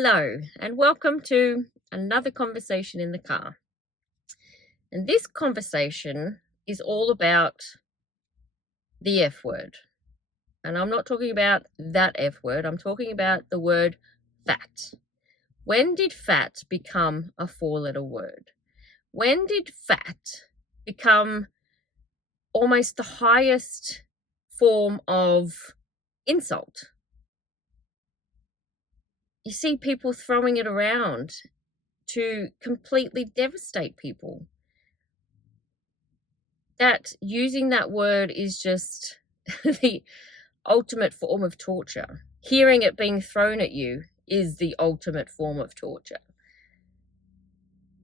Hello, and welcome to another conversation in the car. And this conversation is all about the F word. And I'm not talking about that F word, I'm talking about the word fat. When did fat become a 4-letter word? When did fat become almost the highest form of insult? You see people throwing it around to completely devastate people. That using that word is just the ultimate form of torture. Hearing it being thrown at you is the ultimate form of torture.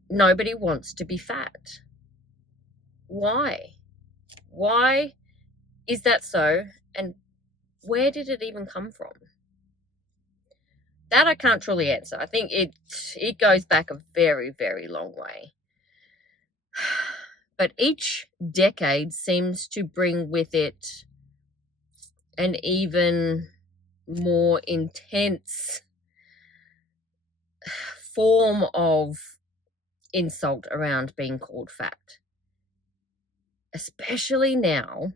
Nobody wants to be fat. Why? Why is that so? And where did it even come from? That I can't truly answer. I think it goes back a very, very long way. But each decade seems to bring with it an even more intense form of insult around being called fat. Especially now,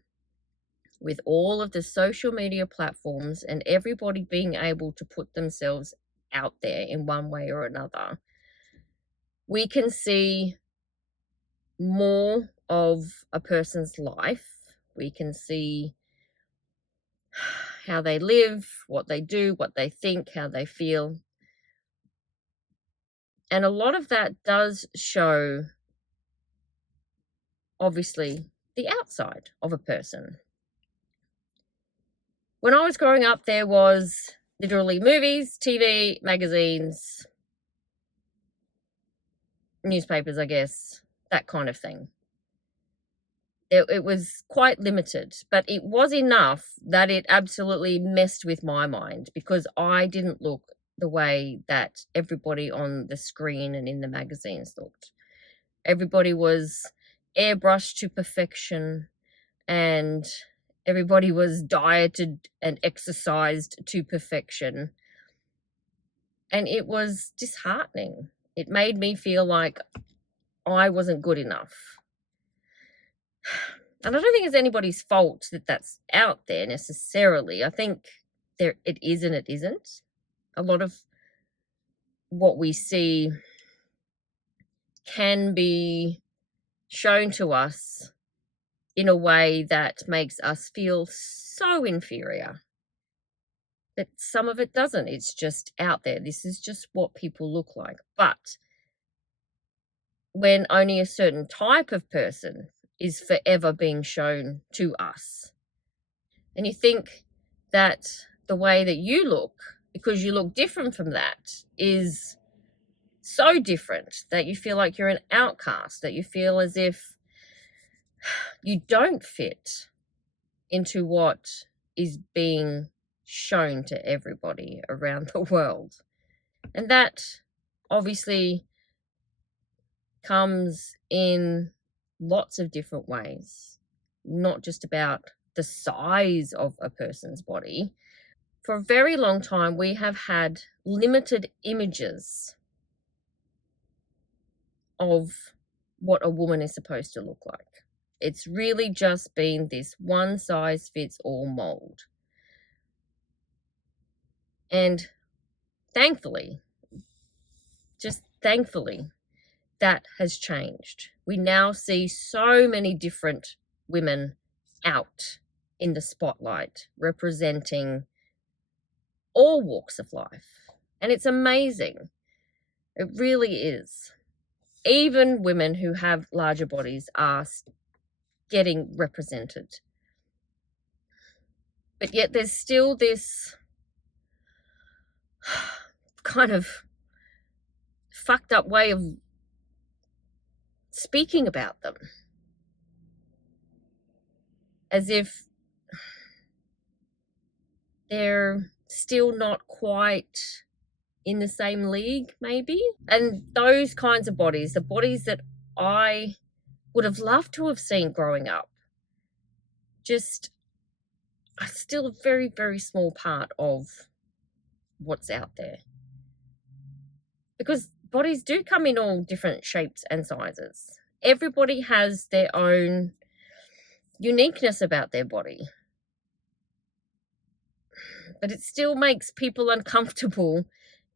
with all of the social media platforms and everybody being able to put themselves out there in one way or another, we can see more of a person's life. We can see how they live, what they do, what they think, how they feel. And a lot of that does show, obviously, the outside of a person. When I was growing up, there was literally movies, TV, magazines, newspapers, I guess, that kind of thing. It was quite limited, but it was enough that it absolutely messed with my mind because I didn't look the way that everybody on the screen and in the magazines looked. Everybody was airbrushed to perfection, and everybody was dieted and exercised to perfection. And it was disheartening. It made me feel like I wasn't good enough. And I don't think it's anybody's fault that that's out there necessarily. I think it is and it isn't. A lot of what we see can be shown to us in a way that makes us feel so inferior. But some of it doesn't. It's just out there. This is just what people look like. But when only a certain type of person is forever being shown to us, and you think that the way that you look, because you look different from that, is so different that you feel like you're an outcast, that you feel as if you don't fit into what is being shown to everybody around the world. And that obviously comes in lots of different ways, not just about the size of a person's body. For a very long time, we have had limited images of what a woman is supposed to look like. It's really just been this one size fits all mold. And thankfully, just thankfully, that has changed. We now see so many different women out in the spotlight representing all walks of life. And it's amazing. It really is. Even women who have larger bodies are getting represented. But yet there's still this kind of fucked up way of speaking about them, as if they're still not quite in the same league, maybe. And those kinds of bodies, the bodies that I would have loved to have seen growing up, just are still a very, very small part of what's out there. because bodies do come in all different shapes and sizes. Everybody has their own uniqueness about their body, but it still makes people uncomfortable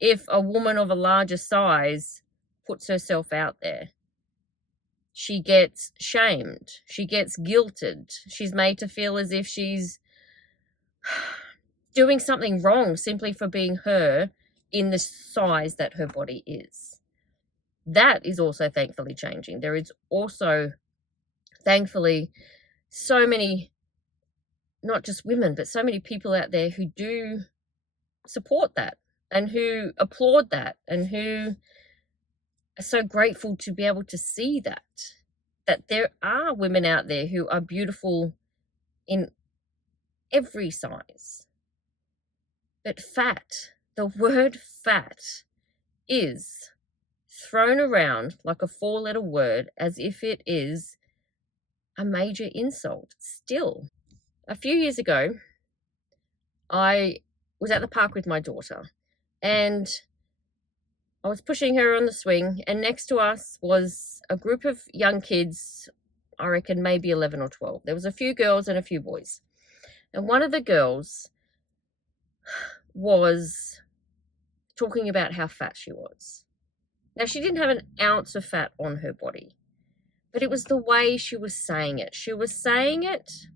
if a woman of a larger size puts herself out there. She gets shamed. She gets guilted. She's made to feel as if she's doing something wrong simply for being her in the size that her body is. That is also thankfully changing. There is also, thankfully, so many, not just women, but so many people out there who do support that and who applaud that and who are so grateful to be able to see that there are women out there who are beautiful in every size. But fat, the word fat, is thrown around like a four-letter word as if it is a major insult. Still, a few years ago, I was at the park with my daughter and I was pushing her on the swing, and next to us was a group of young kids, I reckon maybe 11 or 12. There was a few girls and a few boys. And one of the girls was talking about how fat she was. Now, she didn't have an ounce of fat on her body, but it was the way she was saying it. She was saying it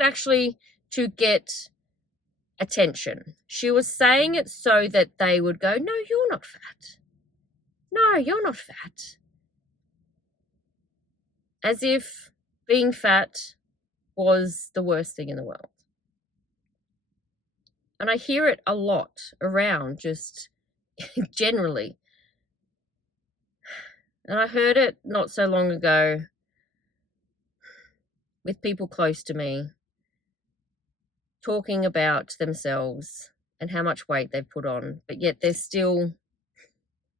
actually to get attention. She was saying it so that they would go, no, you're not fat. No, you're not fat. As if being fat was the worst thing in the world. And I hear it a lot around, just generally. And I heard it not so long ago with people close to me talking about themselves and how much weight they've put on, but yet they're still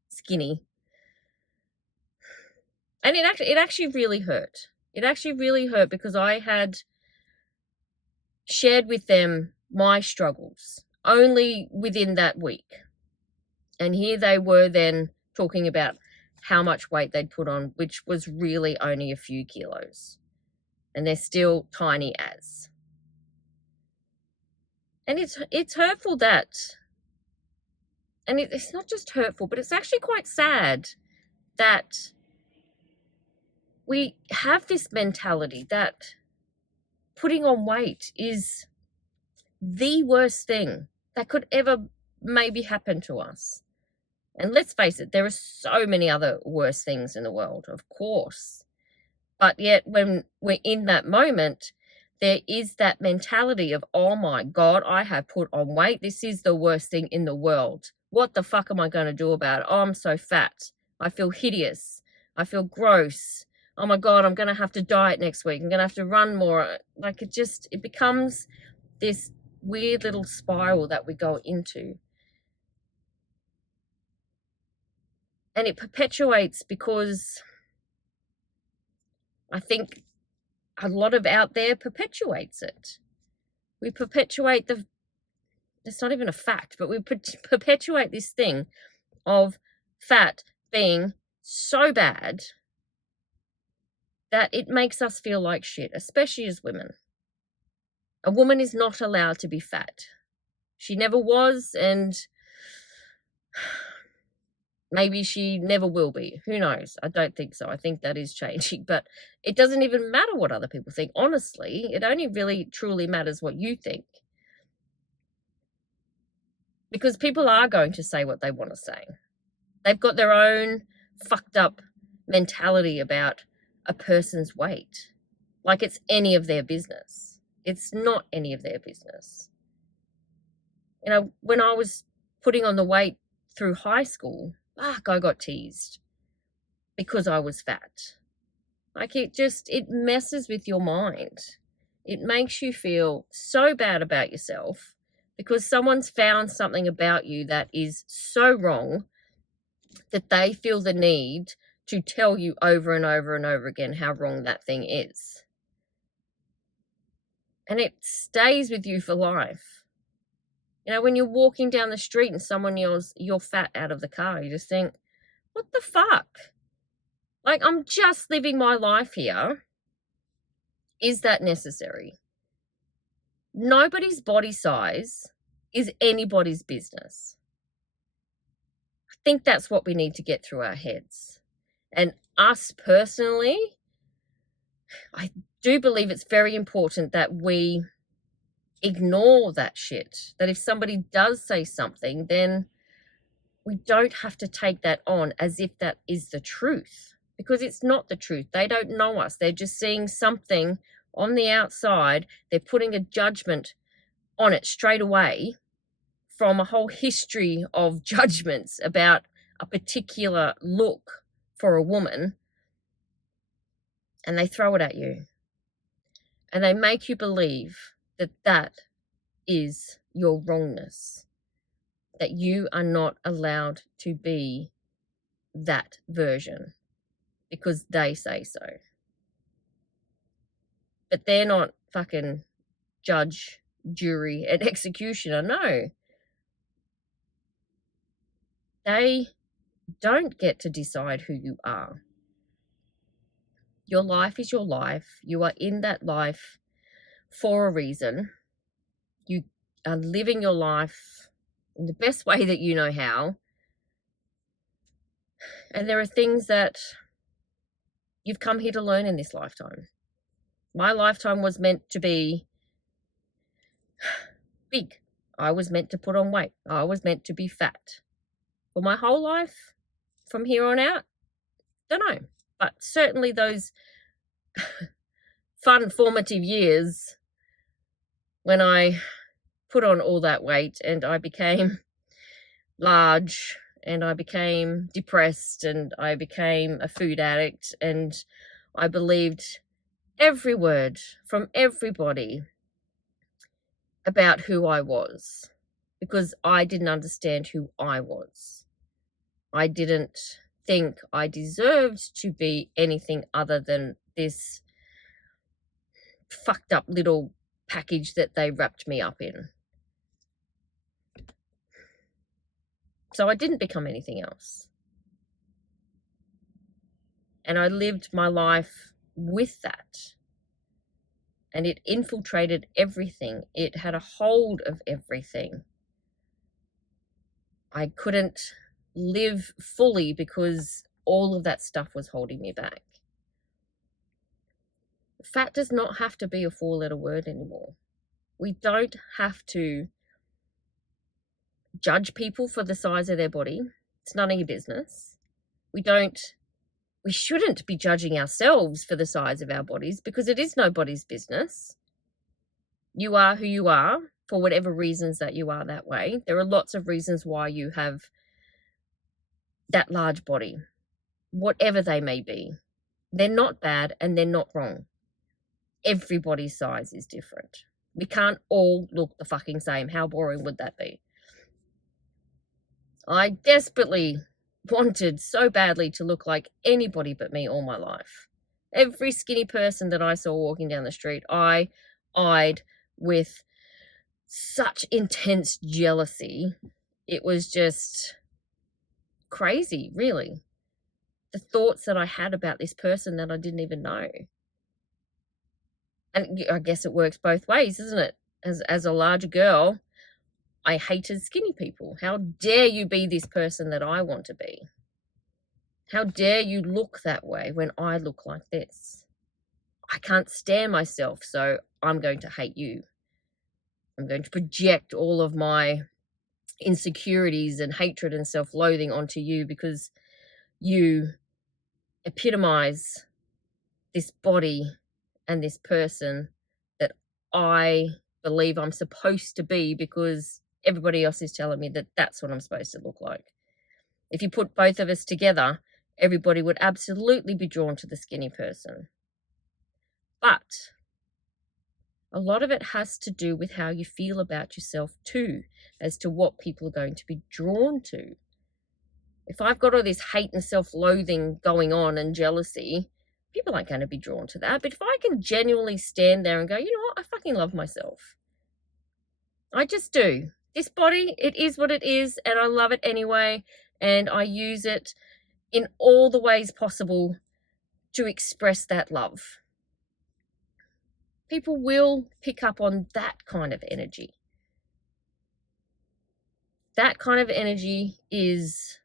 skinny. And it actually really hurt. It actually really hurt because I had shared with them my struggles only within that week. And here they were then talking about how much weight they'd put on, which was really only a few kilos. And they're still tiny as. And it's hurtful that, and it's not just hurtful, but it's actually quite sad that we have this mentality that putting on weight is the worst thing that could ever maybe happen to us. And let's face it, there are so many other worse things in the world, of course. But yet when we're in that moment, there is that mentality of, oh my God, I have put on weight. This is the worst thing in the world. What the fuck am I going to do about it? Oh, I'm so fat. I feel hideous. I feel gross. Oh my God, I'm going to have to diet next week. I'm going to have to run more. Like it becomes this weird little spiral that we go into. And it perpetuates because I think a lot of out there perpetuates it. We perpetuate it's not even a fact, but we perpetuate this thing of fat being so bad that it makes us feel like shit, especially as women. A woman is not allowed to be fat. She never was, and maybe she never will be. Who knows? I don't think so. I think that is changing. But it doesn't even matter what other people think. Honestly, it only really truly matters what you think. Because people are going to say what they want to say. They've got their own fucked up mentality about a person's weight. Like it's any of their business. It's not any of their business. You know, when I was putting on the weight through high school, fuck, I got teased because I was fat. Like it messes with your mind. It makes you feel so bad about yourself because someone's found something about you that is so wrong that they feel the need to tell you over and over and over again how wrong that thing is. And it stays with you for life. You know, when you're walking down the street and someone yells, "You're fat," out of the car, you just think, what the fuck? Like, I'm just living my life here. Is that necessary? Nobody's body size is anybody's business. I think that's what we need to get through our heads. And us personally, I do believe it's very important that we ignore that shit. That if somebody does say something, then we don't have to take that on as if that is the truth, because it's not the truth. They don't know us. They're just seeing something on the outside. They're putting a judgment on it straight away from a whole history of judgments about a particular look for a woman, and they throw it at you. And they make you believe that that is your wrongness, that you are not allowed to be that version because they say so. But they're not fucking judge, jury, and executioner. No. They don't get to decide who you are. Your life is your life. You are in that life for a reason. You are living your life in the best way that you know how. And there are things that you've come here to learn in this lifetime. My lifetime was meant to be big. I was meant to put on weight. I was meant to be fat. For my whole life, from here on out, don't know. But certainly those fun, formative years when I put on all that weight and I became large and I became depressed and I became a food addict and I believed every word from everybody about who I was because I didn't understand who I was. I didn't think I deserved to be anything other than this fucked up little package that they wrapped me up in. So I didn't become anything else. And I lived my life with that. And it infiltrated everything. It had a hold of everything. I couldn't live fully because all of that stuff was holding me back. Fat does not have to be a 4-letter word anymore. We don't have to judge people for the size of their body. It's none of your business. We shouldn't be judging ourselves for the size of our bodies because it is nobody's business. You are who you are for whatever reasons that you are that way. There are lots of reasons why you have that large body, whatever they may be. They're not bad and they're not wrong. Everybody's size is different. We can't all look the fucking same. How boring would that be? I desperately wanted so badly to look like anybody but me all my life. Every skinny person that I saw walking down the street, I eyed with such intense jealousy. It was just crazy, really. The thoughts that I had about this person that I didn't even know. And I guess it works both ways, isn't it? As a larger girl, I hated skinny people. How dare you be this person that I want to be? How dare you look that way when I look like this? I can't stand myself, so I'm going to hate you. I'm going to project all of my insecurities and hatred and self-loathing onto you because you epitomize this body and this person that I believe I'm supposed to be because everybody else is telling me that that's what I'm supposed to look like. If you put both of us together, everybody would absolutely be drawn to the skinny person. But a lot of it has to do with how you feel about yourself too, as to what people are going to be drawn to. If I've got all this hate and self-loathing going on and jealousy, people aren't going to be drawn to that. But if I can genuinely stand there and go, you know what, I fucking love myself. I just do. This body, it is what it is, and I love it anyway, and I use it in all the ways possible to express that love. People will pick up on that kind of energy. That kind of energy is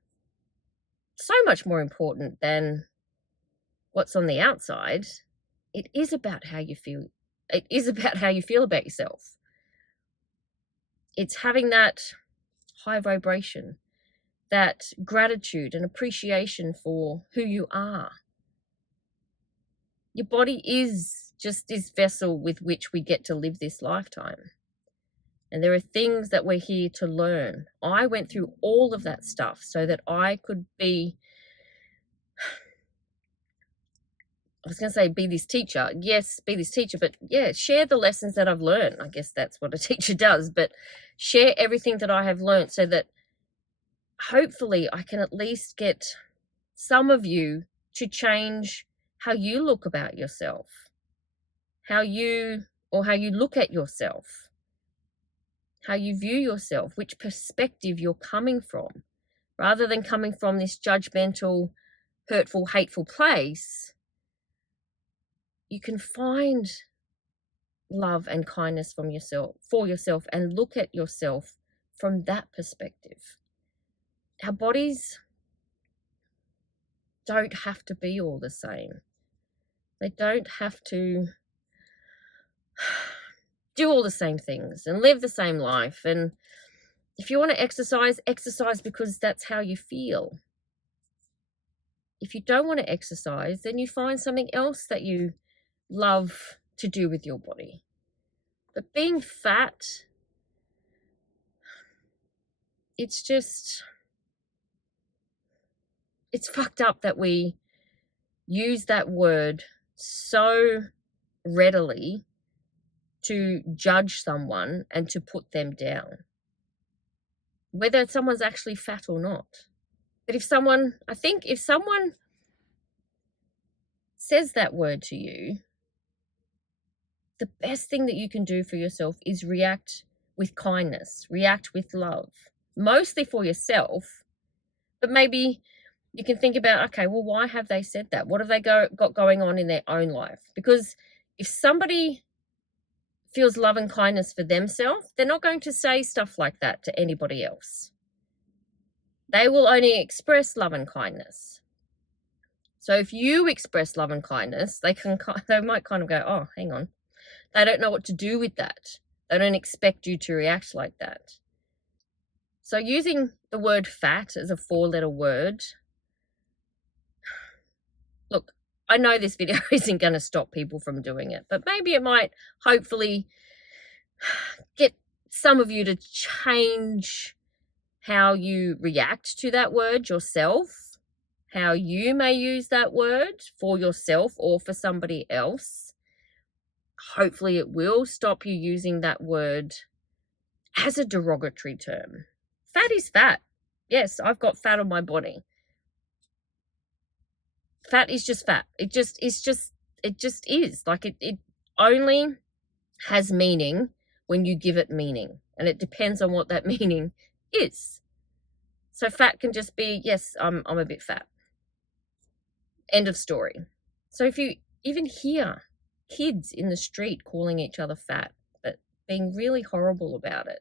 so much more important than what's on the outside. It is about how you feel. It is about how you feel about yourself. It's having that high vibration, that gratitude and appreciation for who you are. Your body is just this vessel with which we get to live this lifetime. And there are things that we're here to learn. I went through all of that stuff so that I could be, I was going to say be this teacher. Yes, be this teacher, but yeah, share the lessons that I've learned. I guess that's what a teacher does, but share everything that I have learned so that hopefully I can at least get some of you to change how you look about yourself, how you look at yourself, how you view yourself, which perspective you're coming from. Rather than coming from this judgmental, hurtful, hateful place, you can find love and kindness for yourself and look at yourself from that perspective. Our bodies don't have to be all the same. They don't have to do all the same things and live the same life. And if you want to exercise because that's how you feel. If you don't want to exercise, then you find something else that you love to do with your body. But being fat, it's fucked up that we use that word so readily to judge someone and to put them down, whether someone's actually fat or not. But if someone says that word to you, the best thing that you can do for yourself is react with kindness, react with love, mostly for yourself. But maybe you can think about, okay, well, why have they said that? What have they got going on in their own life? Because if somebody feels love and kindness for themselves, they're not going to say stuff like that to anybody else. They will only express love and kindness. So if you express love and kindness, they might kind of go, oh, hang on. They don't know what to do with that. They don't expect you to react like that. So using the word fat as a 4-letter word, look, I know this video isn't going to stop people from doing it, but maybe it might hopefully get some of you to change how you react to that word yourself, how you may use that word for yourself or for somebody else. Hopefully it will stop you using that word as a derogatory term. Fat is fat. Yes, I've got fat on my body. Fat is just fat. It just is. Like it only has meaning when you give it meaning. And it depends on what that meaning is. So fat can just be, yes, I'm a bit fat. End of story. So if you even hear kids in the street calling each other fat, but being really horrible about it,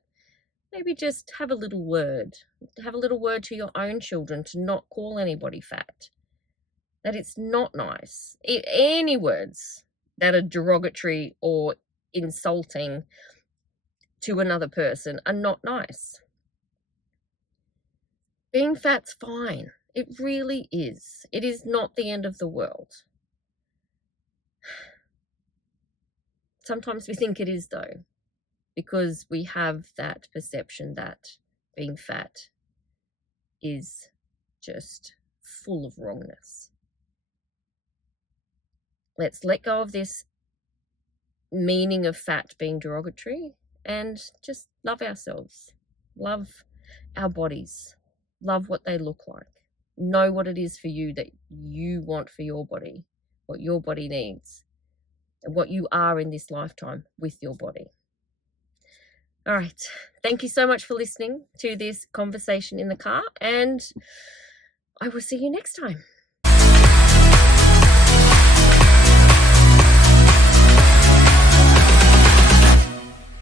maybe just have a little word. Have a little word to your own children to not call anybody fat. That it's not nice. Any words that are derogatory or insulting to another person are not nice. Being fat's fine. It really is. It is not the end of the world. Sometimes we think it is, though, because we have that perception that being fat is just full of wrongness. Let's let go of this meaning of fat being derogatory and just love ourselves, love our bodies, love what they look like. Know what it is for you that you want for your body, what your body needs, and what you are in this lifetime with your body. All right. Thank you so much for listening to this conversation in the car, and I will see you next time.